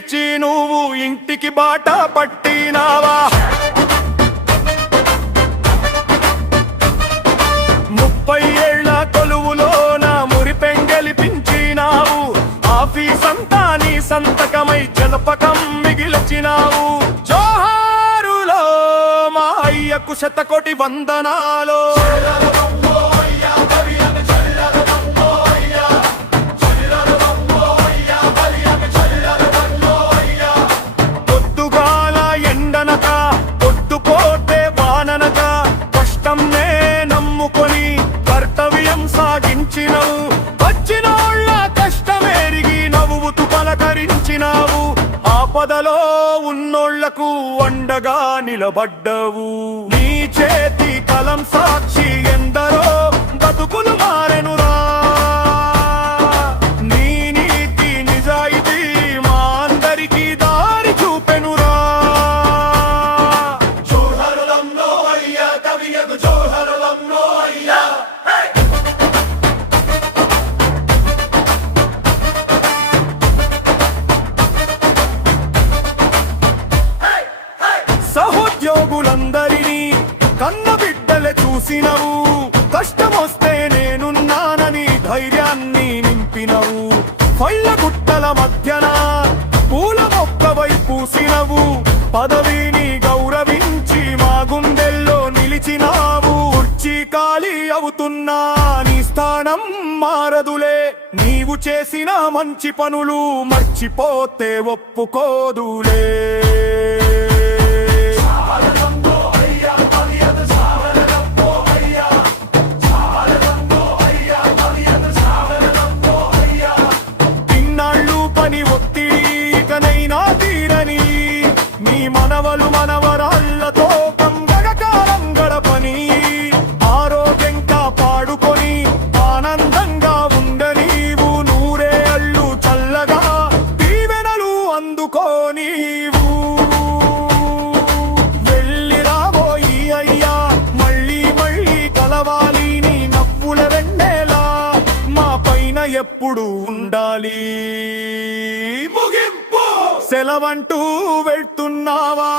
తీర్చి నువ్వు ఇంటికి బాట పట్టినావా? 30 ఏళ్ల కొలువులోన మురిపెంగెలిపించినావు. ఆఫీసంతా నీ సంతకమై జలపకం మిగిల్చినావు. జోహారులో మా అయ్యకు శతకోటి వందనాలు. పొద్దుగాల ఎండనక పొద్దుపోతే వాననక కష్టంనే నమ్ముకొని కర్తవ్యం సాగించినవు. వచ్చినోళ్ళ కష్టమేరిగి నవ్వుతూ పలకరించినావు. ఆపదలో ఉన్నోళ్లకు అండగా నిలబడ్డవు. నీ చేతి కలం సాక్షి ఎందరో బతుకులు మారెనురా. నీ నీతి నిజాయితీ మా అందరికీ దారి చూపెనురా. జోహరులంలో అయ్యా కవియగు జోహరులంలో అయ్యా. సహోద్యోగులందరినీ కన్న బిడ్డలే చూసినవు. కష్టమొస్తే నేనున్నానని ధైర్యాన్ని నింపినవు. ఫైళ్ళ గుట్టల మధ్యన పూల మొక్కవై పూసినవు. పదవిని గౌరవించి మా గుండెల్లో నిలిచినావు. కుర్చీ ఖాళీ అవుతున్నా నీ స్థానం మారదులే. నీవు చేసిన మంచి పనులు మర్చిపోతే ఒప్పుకోదులే. నీ మనవలు మనవరాళ్లతో కంగళకాలం గడపని. ఆరోగ్యంగా పాడుకొని ఆనందంగా ఉండనీవు. నూరే అళ్ళు చల్లగా దీవెనలు అందుకో నీవు. వెళ్ళి రాబోయి అయ్యా మళ్ళీ మళ్ళీ కలవాలి. నీ నవ్వుల వెన్నెలా మా పైన ఎప్పుడు ఉండాలి. సెలవంటూ వెళ్తున్నావా?